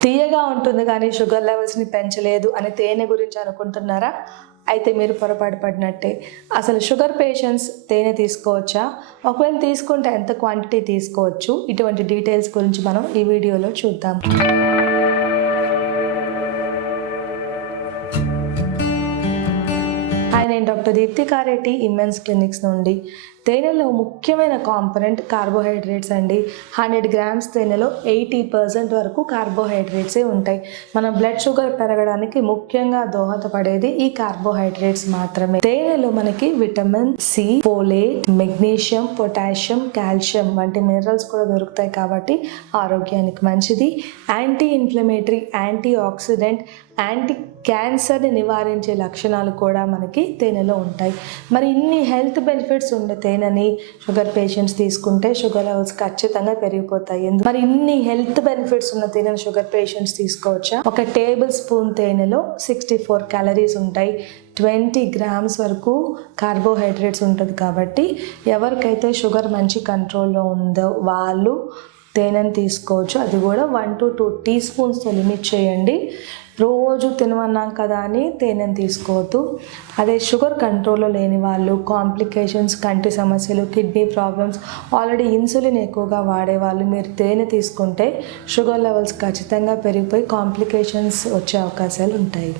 తీయగా ఉంటుంది కానీ షుగర్ లెవెల్స్ని పెంచలేదు అని తేనె గురించి అనుకుంటున్నారా? అయితే మీరు పొరపాటు పడినట్టే. అసలు షుగర్ పేషెంట్స్ తేనె తీసుకోవచ్చా? ఒకవేళ తీసుకుంటే ఎంత క్వాంటిటీ తీసుకోవచ్చు? ఇటువంటి డీటెయిల్స్ గురించి మనం ఈ వీడియోలో చూద్దాం. నేను డాక్టర్ దీప్తి కారెట్టి ఇమ్మెన్స్ క్లినిక్స్ నుండి. తేనెలో ముఖ్యమైన కాంపొనెంట్ కార్బోహైడ్రేట్స్ అండి. 100 గ్రామ్స్ తేనెలో 80% వరకు కార్బోహైడ్రేట్సే ఉంటాయి. మన బ్లడ్ షుగర్ పెరగడానికి ముఖ్యంగా దోహదపడేది ఈ కార్బోహైడ్రేట్స్ మాత్రమే. తేనెలో మనకి vitamin C, folate, magnesium, potassium, calcium వంటి మినరల్స్ కూడా దొరుకుతాయి కాబట్టి ఆరోగ్యానికి మంచిది. Anti inflammatory, antioxidant, anti క్యాన్సర్ని నివారించే లక్షణాలు కూడా మనకి తేనెలో ఉంటాయి. మరి ఇన్ని హెల్త్ బెనిఫిట్స్ ఉండే తేనెని షుగర్ పేషెంట్స్ తీసుకుంటే షుగర్ లెవెల్స్ ఖచ్చితంగా పెరిగిపోతాయి. మరి ఇన్ని హెల్త్ బెనిఫిట్స్ ఉన్న తేనెని షుగర్ పేషెంట్స్ తీసుకోవచ్చా? ఒక టేబుల్ స్పూన్ తేనెలో 64 క్యాలరీస్ ఉంటాయి. 20 గ్రామ్స్ వరకు కార్బోహైడ్రేట్స్ ఉంటుంది కాబట్టి ఎవరికైతే షుగర్ మంచి కంట్రోల్లో ఉందో వాళ్ళు తేనెను తీసుకోవచ్చు. అది కూడా 1 to 2 టీ స్పూన్స్తో లిమిట్ చేయండి. రోజు తినమన్నాం కదా అని తేనెను తీసుకోవద్దు. అదే షుగర్ కంట్రోల్లో లేని వాళ్ళు, కాంప్లికేషన్స్, కంటి సమస్యలు, కిడ్నీ ప్రాబ్లమ్స్, ఆల్రెడీ ఇన్సులిన్ ఎక్కువగా వాడేవాళ్ళు మీరు తేనె తీసుకుంటే షుగర్ లెవెల్స్ ఖచ్చితంగా పెరిగిపోయి కాంప్లికేషన్స్ వచ్చే అవకాశాలు ఉంటాయి.